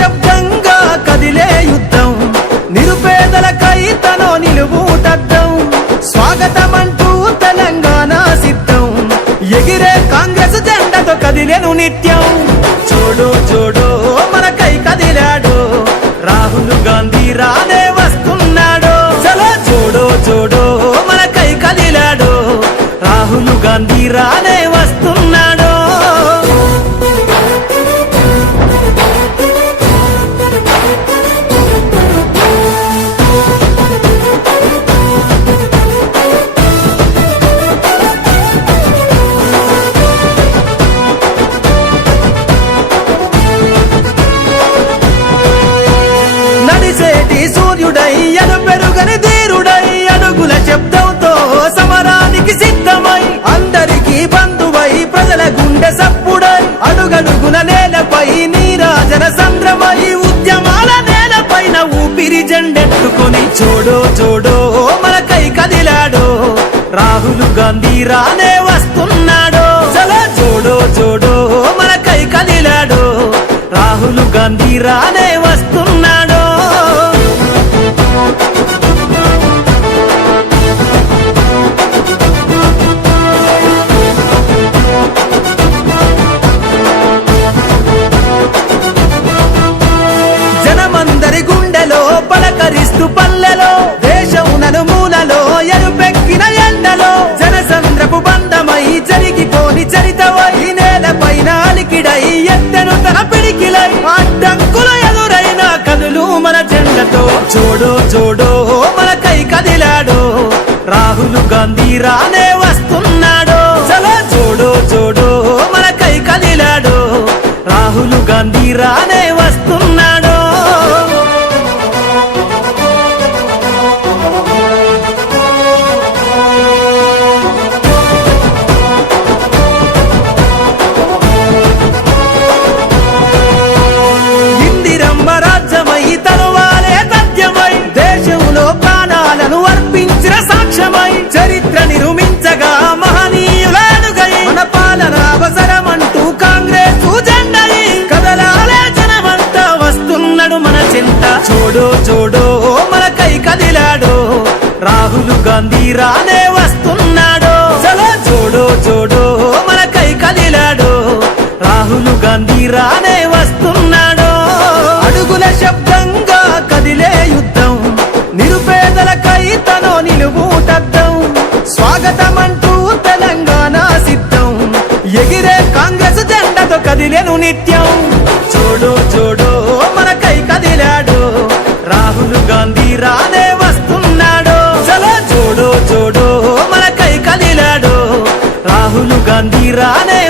శబ్దంగా కదిలే యుద్ధం, నిరుపేదలకై తనో నిలువుటద్దం, స్వాగతమంటూ తెలంగాణ సిద్ధం, ఎగిరే కాంగ్రెస్ జెండతో కదిలేను నిత్యం. చూడు చూడు మనకై కదిలాడు, రాహుల్ గాంధీ రానే వస్తున్నాడు. చలో చూడు చూడు మనకై కదిలాడు, రాహుల్ గాంధీ రానే వస్తున్నాడు. సూర్యుడై అను పెరుగని ధీరుడై, అడుగుల శబ్దంతో సమరానికి సిద్ధమై, అందరికీ బంధువై ప్రజల గుండె సప్పుడై, అడుగడుగున నేలపై నీరాజన సంద్రమై, ఉద్యమాల నేలపైన ఊపిరి జెండెట్టుకొని చూడు చూడు మనకై కదిలాడు, రాహుల్ గాంధీ రానే వస్తున్నాడు. చలో చూడు చూడు మనకై కదిలాడు, రాహుల్ గాంధీ రానే వస్తున్నాడు. జనమందరి గుండెలో పలకరిస్తూ పల్లెలో, దేశం నలుమూలలో ఎరుపెక్కిన ఎండలో, జనసంద్రపు బంధమై జరిగిపోని చరితవై, నేలపైన అలికిడై ఎత్తెను తన పిడికిలై, అడ్డంకులు ఎదురైన కదులు మన జెండతో. చూడు చూడు మనకై కదిలాడు, రాహుల్ గాంధీ రానే వస్తున్నాడు. చలో చూడు చూడు మనకై కదిలాడు, రాహుల్ గాంధీ రానే వస్తున్నాడు. ఇందిరమ్మ రాజ్యమై తరువాలే తథ్యమై, దేశంలో ప్రాణాలను అర్పించిన సాక్ష్యమై, చరిత్ర నిర్మించగా మహనీయుల అడుగై, మన పాలన అవసరమంటూ కాంగ్రెస్ జెండై, కదలాలే జనమంతా వస్తున్నాడు మన చింత. చూడు చూడు మనకై కదిలాడు, రాహుల్ గాంధీ రానే వస్తున్నాడు. చలో చూడు చూడు మనకై కదిలాడు, రాహుల్ గాంధీ రానే వస్తున్నాడు. అడుగుల శబ్దంగా కదిలే యుద్ధం, నిరుపేదలకై తనో నిలువుటద్దం, స్వాగతమంటూ తెలంగాణ సిద్ధం, ఎగిరే కాంగ్రెస్ జెండతో కదిలేను నిత్యం. చూడు చూడు మనకై కదిలాడు, రాహుల్ గాంధీ రానే వస్తున్నాడు. చలో చూడు చూడు మనకై కదిలాడు, రాహుల్ గాంధీ రానే